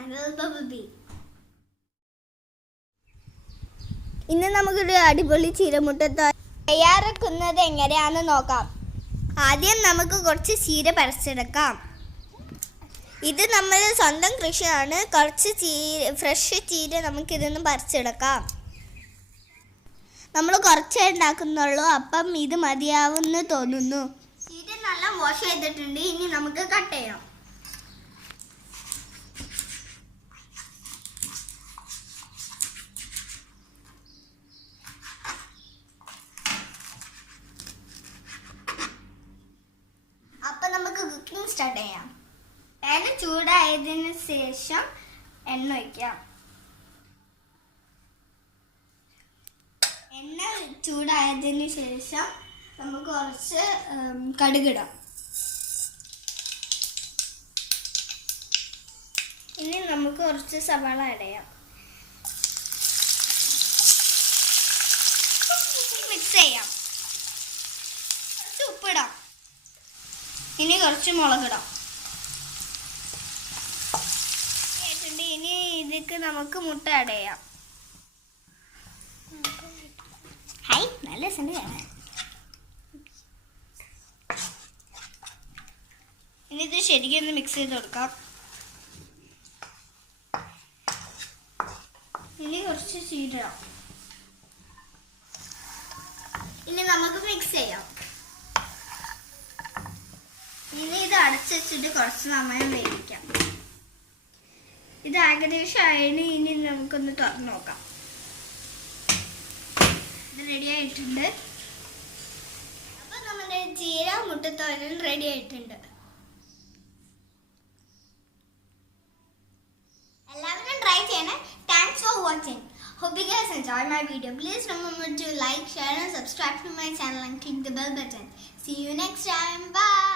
channel Bubble Bee. ഇന്ന് നമുക്കൊരു അടിപൊളി ചീരമുട്ടത്തോരൻ തയ്യാറാക്കുന്നത് എങ്ങനെയാണെന്ന് നോക്കാം. ആദ്യം നമുക്ക് കുറച്ച് ചീര പറിച്ചെടുക്കാം. ഇത് നമ്മൾ സ്വന്തം കൃഷിയാണ്. കുറച്ച് ഫ്രഷ് ചീര നമുക്കിതൊന്ന് പറിച്ചെടുക്കാം. നമ്മൾ കുറച്ചേ ഉണ്ടാക്കുന്നുള്ളൂ, അപ്പം ഇത് മതിയാവുമെന്ന് തോന്നുന്നു. ചീര നല്ല വാഷ് ചെയ്തിട്ടുണ്ട്. ഇനി നമുക്ക് കട്ട് ചെയ്യാം. അപ്പം നമുക്ക് കുക്കിംഗ് സ്റ്റാർട്ട് ചെയ്യാം. പാൻ ചൂടായതിന് ശേഷം എണ്ണ ഒഴിക്കാം. എണ്ണ ചൂടായതിന് ശേഷം നമുക്ക് കുറച്ച് കടുകിടാം. ഇനി നമുക്ക് കുറച്ച് സവാള ഇടയാം. മിക്സ് ചെയ്യാം. കുറച്ച് ഉപ്പിടാം. ഇനി കുറച്ച് മുളകിടാം. ഇനി ഇതിക്ക് നമുക്ക് മുട്ട ആഡ് ചെയ്യാം. ഹായ്, നല്ല രസമാണ്. ഇനി ഇത് ശരിക്കും ഒന്ന് മിക്സ് ചെയ്ത് കൊടുക്കാം. ഇനി കുറച്ച് ചീര. ഇനി നമുക്ക് മിക്സ് ചെയ്യാം. ഇനി ഇത് അടച്ചു വെച്ചിട്ട് കുറച്ച് സമയം വേവിക്കാം. ഇത് ഏകദേശം ആയതിന് ഇനി നമുക്കൊന്ന് തുറന്ന് നോക്കാം. ഇത് റെഡി ആയിട്ടുണ്ട്. അപ്പം നമ്മുടെ ചീര മുട്ടത്തോരൻ റെഡി ആയിട്ടുണ്ട്. എല്ലാവരും ട്രൈ ചെയ്യണേ. Thanks for watching. Hope you guys enjoy my video. Please remember to like, share and subscribe to my channel and click the bell button. See you next time. Bye.